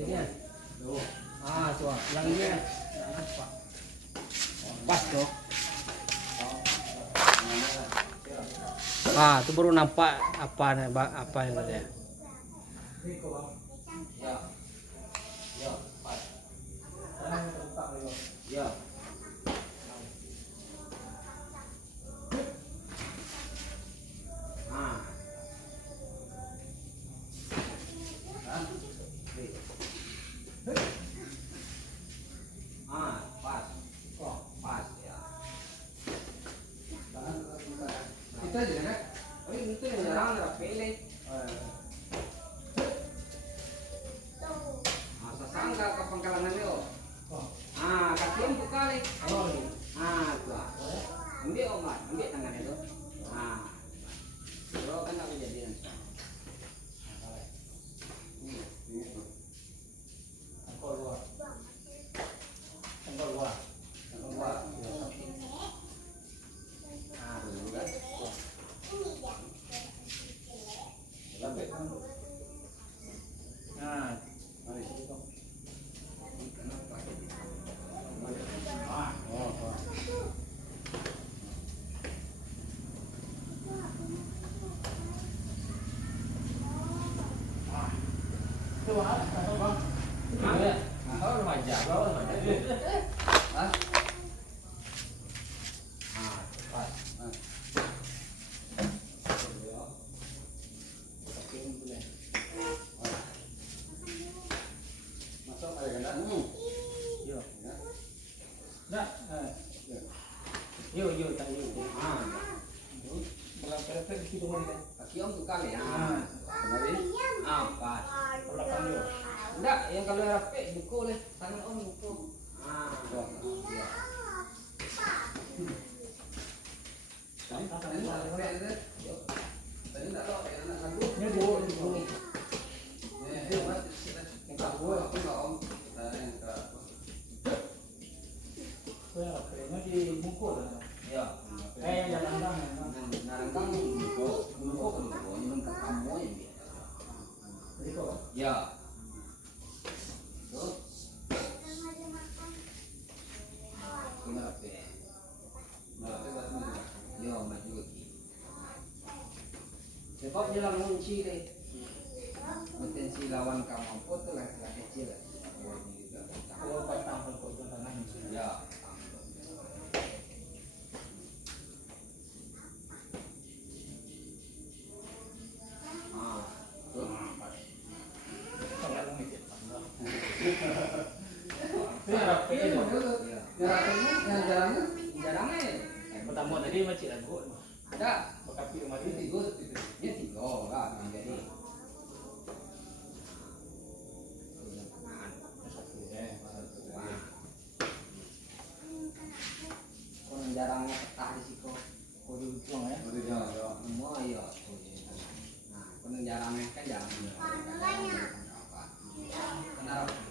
Sini ya. Tuh. Ah, tuh. Yang ini ya. Pas tuh. Ah, itu baru nampak apa yang ada. Ya. Ya. Pas. Ya. Pas. Oh, pas ya. Itu aja kan? Oh, itu yang jarang rapele. Sasangka ke pangkalan itu. Kaki empuk kali. Tuh. Ambil omat, ambil tangan itu. Itu kan tak kejadian. Kaki om tuh kali ya. Pas. Enggak, yang kalau rapi buku oleh tangan om buku. Ya. Tuh. Yo, maju lagi. Sebab dia lang kunci deh. Potensi lawan kamu foto lah kecil. Oh, patang foto tangan. Ya. Pertama tadi macam lagu. Ada. Bakapi rumah Itu ini. tidur. Dia tidur lah jadi. Orang jarangnya petah di situ. Kudu buang ya. Semua iya. Nah, orang jarangnya kan jarang. Kenapa?